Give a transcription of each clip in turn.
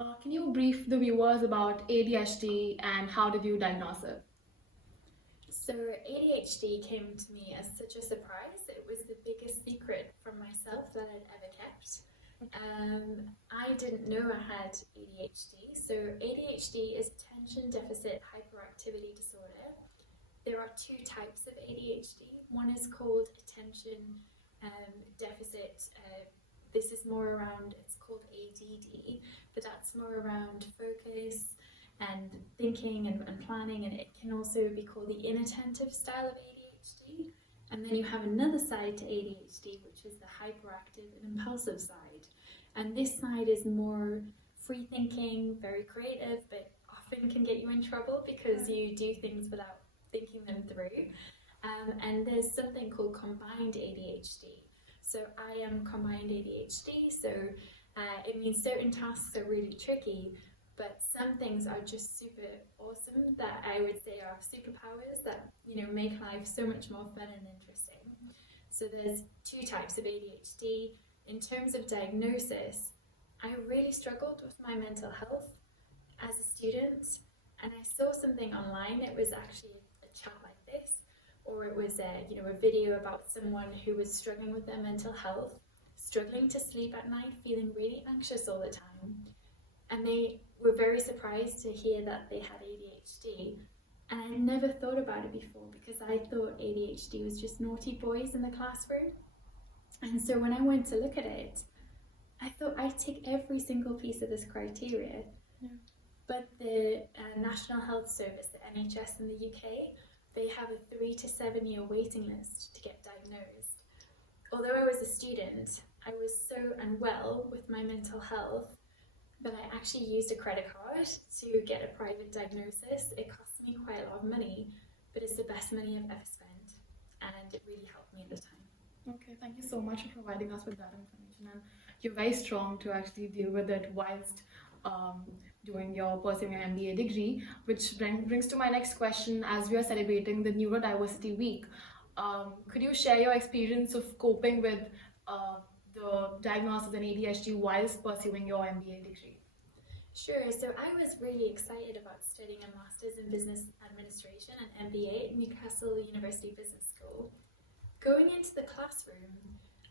Can you brief the viewers about ADHD and how did you diagnose it? So ADHD came to me as such a surprise. It was the biggest secret from myself that I'd ever kept. I didn't know I had ADHD. So ADHD is attention deficit hyperactivity disorder. There are two types of ADHD. One is called attention deficit. This is more around, it's called ADD, but that's more around focus and thinking and planning, and it can also be called the inattentive style of ADHD. And then you have another side to ADHD, which is the hyperactive and impulsive side. And this side is more free thinking, very creative, but often can get you in trouble because you do things without thinking them through. And there's something called combined ADHD. So I am combined ADHD, so it means certain tasks are really tricky, but some things are just super awesome that I would say are superpowers that make life so much more fun and interesting. So there's two types of ADHD. In terms of diagnosis, I really struggled with my mental health as a student, and I saw something online. It was actually a chat like this, or it was a video about someone who was struggling with their mental health, struggling to sleep at night, feeling really anxious all the time, and they were very surprised to hear that they had ADHD. And I never thought about it before because I thought ADHD was just naughty boys in the classroom. And so when I went to look at it, I thought I tick every single piece of this criteria. Yeah. But the National Health Service, the NHS in the UK, they have a 3 to 7 year waiting list to get diagnosed. Although I was a student, I was so unwell with my mental health that I actually used a credit card to get a private diagnosis. It cost me quite a lot of money, but it's the best money I've ever spent, and it really helped me at the time. Okay, thank you so much for providing us with that information. And you're very strong to actually deal with it whilst um, doing your pursuing your MBA degree, which brings to my next question. As we are celebrating the Neurodiversity Week, could you share your experience of coping with uh, the diagnosis in ADHD whilst pursuing your MBA degree? Sure, so I was really excited about studying a Master's in Business Administration and MBA at Newcastle University Business School. Going into the classroom,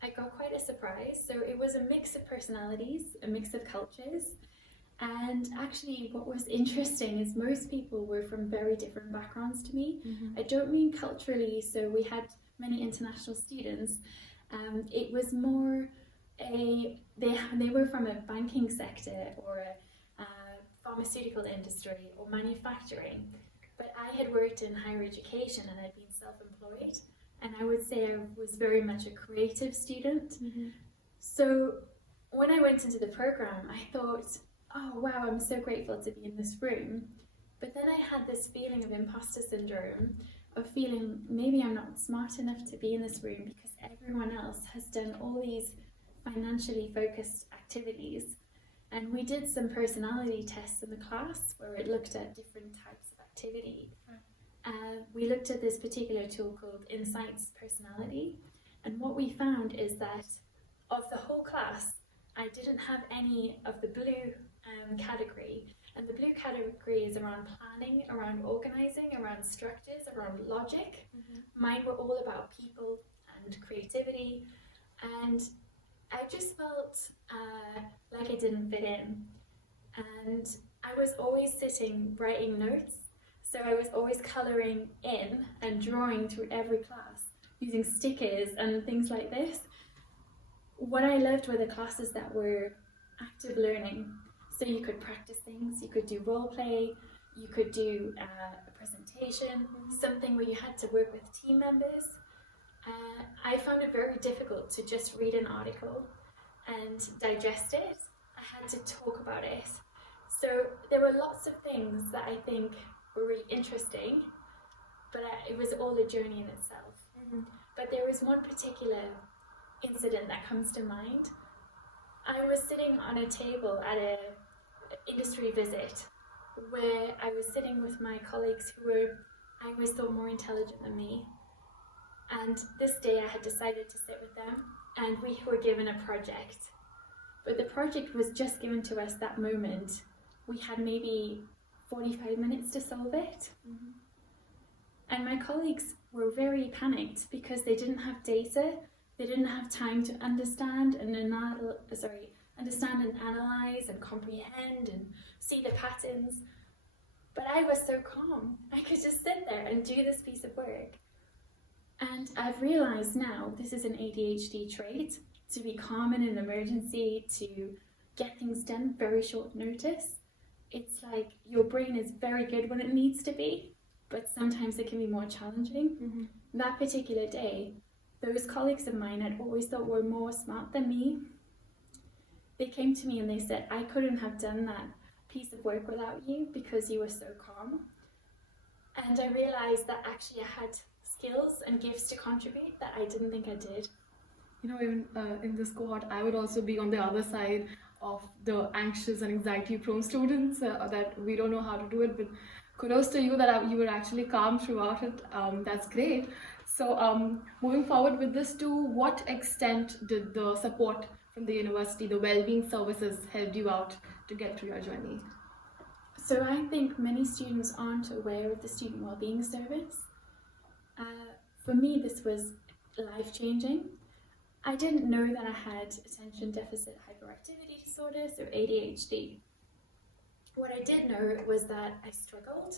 I got quite a surprise. So it was a mix of personalities, a mix of cultures, and actually what was interesting is most people were from very different backgrounds to me. I don't mean culturally, so we had many international students. It was more they were from a banking sector or a pharmaceutical industry or manufacturing, but I had worked in higher education and I'd been self-employed, and I would say I was very much a creative student. So when I went into the program, I thought, oh wow, I'm so grateful to be in this room. But then I had this feeling of imposter syndrome, of feeling maybe I'm not smart enough to be in this room because everyone else has done all these financially focused activities. And we did some personality tests in the class where it looked at different types of activity. We looked at this particular tool called Insights Personality, and what we found is that of the whole class, I didn't have any of the blue category, and the blue category is around planning, around organizing, around structures, around logic. Mine were all about people and creativity, and I just felt like I didn't fit in. And I was always sitting writing notes, so I was always colouring in and drawing through every class using stickers and things like this. What I loved were the classes that were active learning. So you could practice things, you could do role play, you could do a presentation, something where you had to work with team members. I found it very difficult to just read an article and digest it. I had to talk about it. So there were lots of things that I think were really interesting, but it was all a journey in itself. But there was one particular incident that comes to mind. I was sitting on a table at an industry visit where I was sitting with my colleagues who were, I always thought, more intelligent than me. And this day I had decided to sit with them, and we were given a project. but the project was just given to us that moment. We had maybe 45 minutes to solve it. Mm-hmm. And my colleagues were very panicked because they didn't have data, they didn't have time to understand and analyze and comprehend and see the patterns. But I was so calm. I could just sit there and do this piece of work. And I've realised now this is an ADHD trait, to be calm in an emergency, to get things done very short notice. It's like your brain is very good when it needs to be, but sometimes it can be more challenging. Mm-hmm. That particular day, those colleagues of mine I'd always thought were more smart than me, they came to me and they said, I couldn't have done that piece of work without you because you were so calm. And I realised that actually I had skills and gifts to contribute that I didn't think I did. You know, even in this cohort, I would also be on the other side of the anxious and anxiety-prone students that we don't know how to do it. But kudos to you that you were actually calm throughout it. That's great. So moving forward with this, to what extent did the support from the university, the well-being services, help you out to get through your journey? So I think many students aren't aware of the Student Wellbeing Service. For me, this was life-changing. I didn't know that I had attention deficit hyperactivity disorder, so ADHD. What I did know was that I struggled.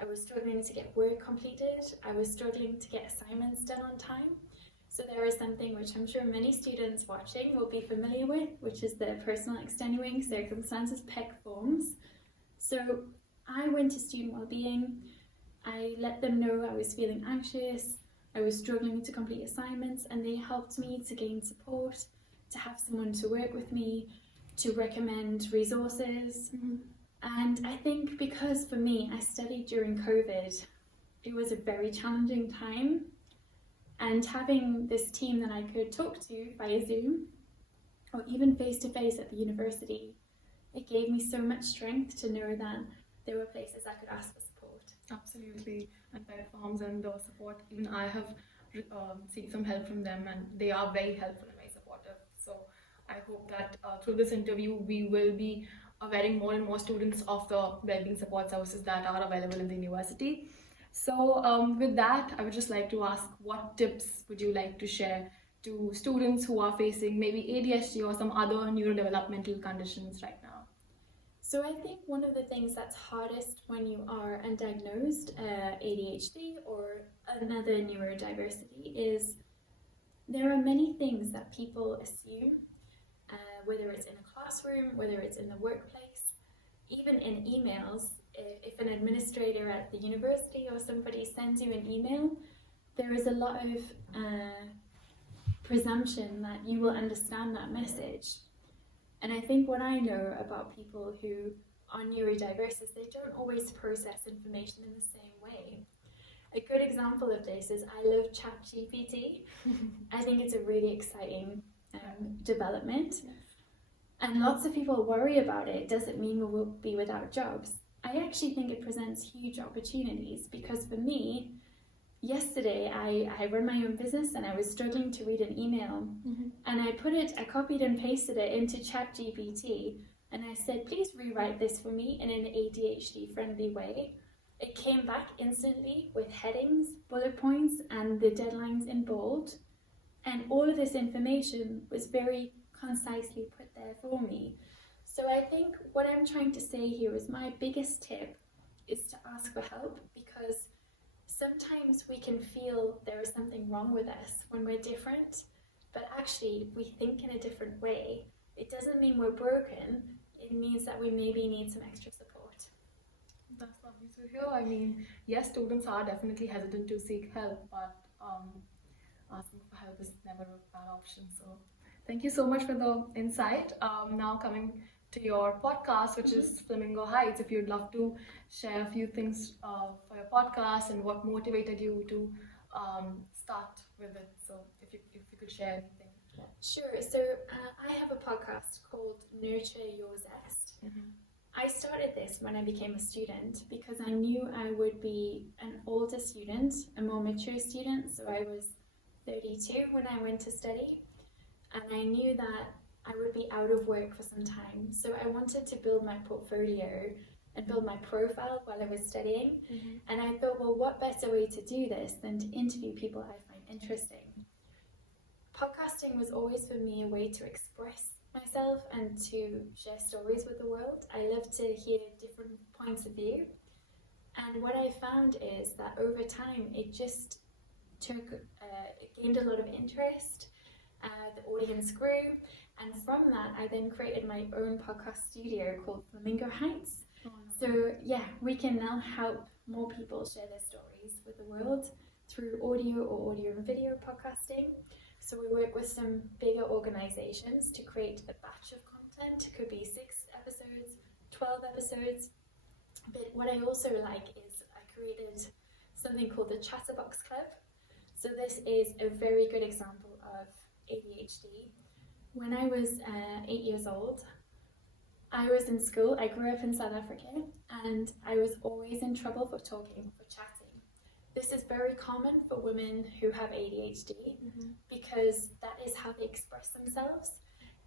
I was struggling to get work completed. I was struggling to get assignments done on time. So there is something which I'm sure many students watching will be familiar with, which is the personal extenuating circumstances, PEC forms. So I went to Student Wellbeing. I let them know I was feeling anxious, I was struggling to complete assignments, and they helped me to gain support, to have someone to work with me, to recommend resources. Mm-hmm. And I think because for me, I studied during COVID, it was a very challenging time. And having this team that I could talk to via Zoom, or even face-to-face at the university, it gave me so much strength to know that there were places I could ask for support. Absolutely, and platforms and the support, even I have seen some help from them, and they are very helpful and very supportive. So I hope that through this interview we will be awareing more and more students of the wellbeing support services that are available in the university. So with that, I would just like to ask, what tips would you like to share to students who are facing maybe ADHD or some other neurodevelopmental conditions right now? So I think one of the things that's hardest when you are undiagnosed ADHD or another neurodiversity is there are many things that people assume, whether it's in a classroom, whether it's in the workplace, even in emails. If an administrator at the university or somebody sends you an email, there is a lot of presumption that you will understand that message. And I think what I know about people who are neurodiverse is they don't always process information in the same way. A good example of this is I love ChatGPT. I think it's a really exciting development. Yes. And lots of people worry about it. Does it mean we will be without jobs? I actually think it presents huge opportunities because for me, yesterday I run my own business and I was struggling to read an email. Mm-hmm. And I copied and pasted it into ChatGPT and I said, please rewrite this for me in an ADHD friendly way. It came back instantly with headings, bullet points, and the deadlines in bold. And all of this information was very concisely put there for me. So I think what I'm trying to say here is my biggest tip is to ask for help, because sometimes we can feel there is something wrong with us when we're different, but actually we think in a different way. It doesn't mean we're broken, it means that we maybe need some extra support. That's lovely to hear. I mean, yes, students are definitely hesitant to seek help, but asking for help is never a bad option. So thank you so much for the insight. Now coming to your podcast, which is Flamingo Heights, if you'd love to share a few things for your podcast and what motivated you to start with it. So if you could share anything. Sure. So I have a podcast called Nurture Your Zest. Mm-hmm. I started this when I became a student because I knew I would be an older student, a more mature student. So I was 32 when I went to study, and I knew that I would be out of work for some time. So I wanted to build my portfolio and build my profile while I was studying. And I thought, well, what better way to do this than to interview people I find interesting? Podcasting was always for me a way to express myself and to share stories with the world. I love to hear different points of view. And what I found is that over time, it just it gained a lot of interest. The audience grew. And from that, I then created my own podcast studio called Flamingo Heights. So yeah, we can now help more people share their stories with the world through audio or audio and video podcasting. So we work with some bigger organizations to create a batch of content. It could be 6 episodes, 12 episodes. But what I also like is I created something called the Chatterbox Club. So this is a very good example of ADHD. When I was 8 years old, I was in school. I grew up in South Africa, and I was always in trouble for talking, for chatting. This is very common for women who have ADHD because that is how they express themselves.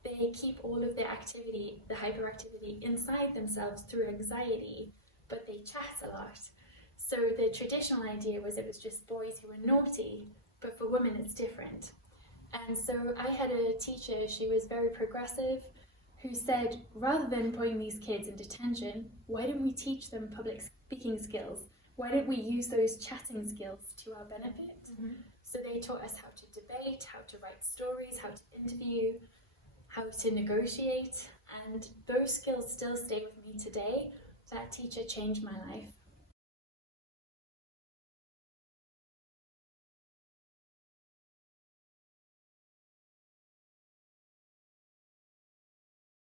They keep all of their activity, the hyperactivity, inside themselves through anxiety, but they chat a lot. So the traditional idea was it was just boys who were naughty, but for women it's different. And so I had a teacher, she was very progressive, who said, rather than putting these kids in detention, why don't we teach them public speaking skills? Why don't we use those chatting skills to our benefit? So they taught us how to debate, how to write stories, how to interview, how to negotiate, and those skills still stay with me today. That teacher changed my life.